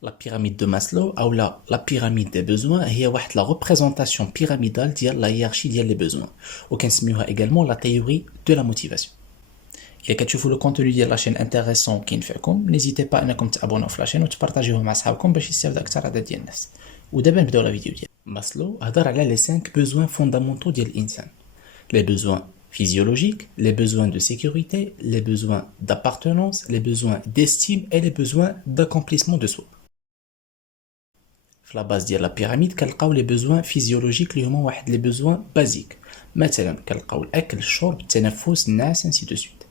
La pyramide de Maslow ou la pyramide des besoins هي واحد la représentation pyramidale ديال la hiérarchie ديال les besoins وكنسميوها également la théorie de la motivation. إلا كتشوفوا le contenu ديال la chaîne intéressant كينفعكم n'hésitez pas انكم تابوناو في la chaîne وتبارطاجيوه مع صحابكم باش يستافد اكثر عدد ديال الناس. ودابا نبداو لا فيديو ديال ماسلو هضر على les 5 besoins fondamentaux ديال الانسان. Les besoins physiologiques, les besoins de sécurité, les besoins d'appartenance, les besoins d'estime et les besoins d'accomplissement de soi. في لا باز ديال لا بيراميد كنلقاو لي بوزوان فيزيولوجيك اللي هما واحد لي بوزوان بازيك، مثلا كنلقاو الاكل الشرب التنفس النعاس انسي دو سويت.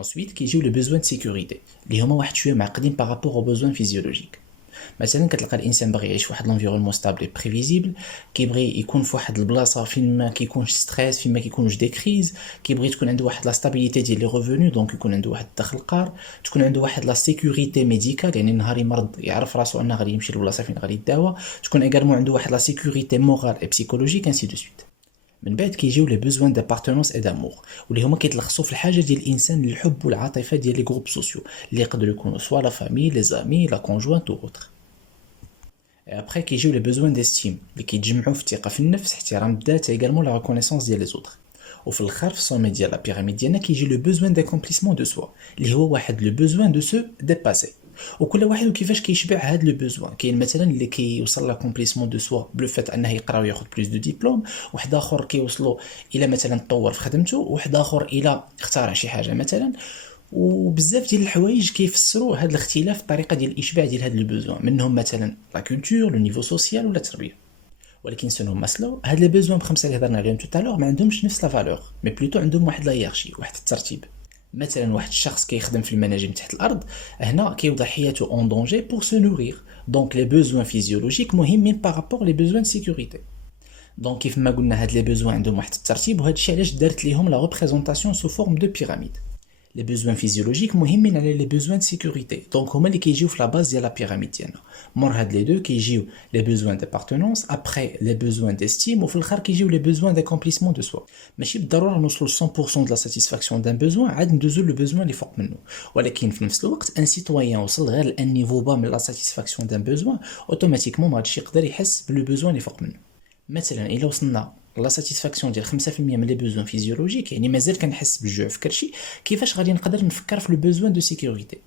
ensuite كيجيو لي بوزوان دو سيكوريتي اللي هما واحد شويه معقدين بارابور او بوزوان فيزيولوجيك. مثلا كتلقى الانسان باغي يعيش فواحد لونفيرونمون ستابل بريفيزيبل، كيبغي يكون فواحد البلاصه فين ما كيكونش ستريس، فين ما كيكونش دي كريز، كيبغي تكون عنده واحد لا ستابيليتي ديال لي ريفونو، دونك يكون عنده واحد الدخل قار، تكون عنده واحد لا سيكوريتي ميديكال، يعني نهار يمرض يعرف راسو انه غادي يمشي لبلاصه فين غادي يداوى، تكون ايغالمون عنده واحد لا سيكوريتي مورال اي بسيكولوجيك انسي دو سويت. من بعد كيجيو لي بوزوان دابارتونونس اي دامور واللي هما كيتلخصوا في الحاجه ديال الانسان للحب والعاطفه ديال لي جروب سوسيو اللي يقدروا يكونوا سوا لا فامي لي زامي لا كونجوانت او اوتر. ابخي كيجيو لي بوزوان ديستيم اللي كيتجمعوا في الثقه في النفس، احترام الذات، ايغالمون لا ريكونيسونس ديال لي زوتر. وفي الاخر في السومي ديال لا بيراميد ديالنا كيجي لو بوزوان داكومبليسمون دو سوا اللي هو واحد لو بوزوان دو سو ديباسي. وكل واحد وكيفاش كيشبع هاد لو بوزوان. كاين مثلا اللي كيوصل لاكومبليسمون دو سوا بلو فات انه يقرا وياخذ بلوس دو ديبلوم، واحد اخر كيوصلوا الى مثلا تطور في خدمته، واحد اخر الى اخترع شي حاجه مثلا. وبزاف ديال الحوايج كيفسروا هذا الاختلاف الطريقه ديال الاشباع ديال هاد لو بوزوان، منهم مثلا لا كولتور، لو نيفو سوسيال ولا التربيه. ولكن سنهم ماسلو هاد لي بوزوان بخمسه اللي هضرنا عليهم توتالور ما عندهمش نفس لا فالور، مي بلوتو عندهم واحد لا هيرارشي، واحد الترتيب. مثلا واحد الشخص كيخدم في المناجم تحت الارض، هنا كيوضع حياته اون دونجي بور سو نورير، دونك لي بوزوان فيزيولوجيك مهمين بارابور لي بوزوان سيكوريتي. دونك كيف ما قلنا هاد لي بوزوان عندهم واحد الترتيب، وهذا الشيء علاش دارت ليهم لا ريبريزونطاسيون سو فورم دو بيراميد. Les besoins physiologiques مهمين على les besoins de sécurité، donc هما اللي كيجيو في لا باز ديال لا بيراميد ديالنا. مور هاد لي دو كيجيو les besoins d'appartenance، après les besoins d'estime، وفي الاخر كيجيو les besoins d'accomplissement de soi. ماشي بالضروره نوصلوا ل 100% de la satisfaction d'un besoin عاد ندوزو لو besoin اللي فوق منه، ولكن في نفس الوقت ان سيتويان وصل غير لان نيفو با من لا satisfaction d'un besoin اوتوماتيكمون ما غاديش يقدر يحس بالو besoin اللي فوق منه. مثلا الا وصلنا لا ساتيسفاكسيون ديال 5% من لي بوزوان فيزيولوجيك، يعني مازال كنحس بالجوع في كرشي، كيفاش غادي نقدر نفكر في لو بوزوان دو سيكوريتي؟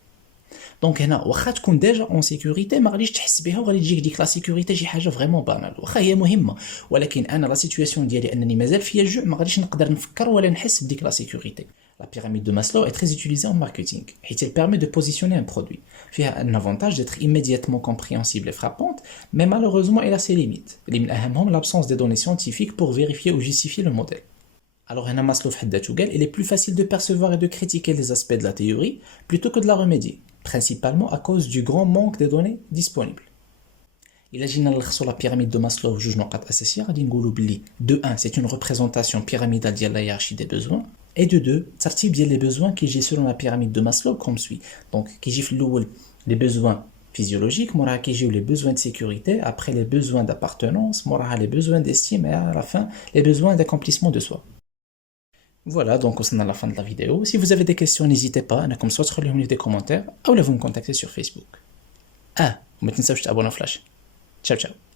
دونك هنا واخا تكون ديجا اون سيكوريتي ما غاديش تحس بها، وغادي تجيك ديك لا سيكوريتي شي حاجه فريمون بانال، واخا هي مهمه، ولكن انا لا سيتوياسيون ديالي انني مازال فيا الجوع ما غاديش نقدر نفكر ولا نحس بديك لا سيكوريتي. La pyramide de Maslow est très utilisée en marketing, حيت elle permet de positionner un produit. فيها un avantage d'être immédiatement compréhensible et frappante, mais malheureusement elle a ses limites. اللي من أهمهم l'absence des données scientifiques pour vérifier ou justifier le modèle. Alors هنا Maslow في حد ذاته قال il est plus facile de percevoir et de critiquer les aspects de la théorie plutôt que de la remédier, principalement à cause du grand manque des données disponibles. إلا جينا نلخصوا لا بيراميد دو ماسلو في جوج نقاط اساسيه غادي نقولوا بلي دو 1 سي اون ريبريزونطاسيون بيراميدال ديال لا هيرارشي دي بوزوان، اي دو 2 ترتيب ديال لي بوزوان كيجي سولون لا بيراميد دو ماسلو كوم سوي. دونك كيجي في الاول لي بوزوان physiologiques, موراها كيجيو les besoins de sécurité, après les besoins d'appartenance, موراها les besoins d'estime et à la fin les besoins d'accomplissement de soi. Voilà, donc on est à la fin de la vidéo. Si vous avez des questions, n'hésitez pas, انكم soit تخليهم لي des commentaires ou là vous me contactez sur Facebook. وما تنساوش تابوناو في لاش. Ciao ciao.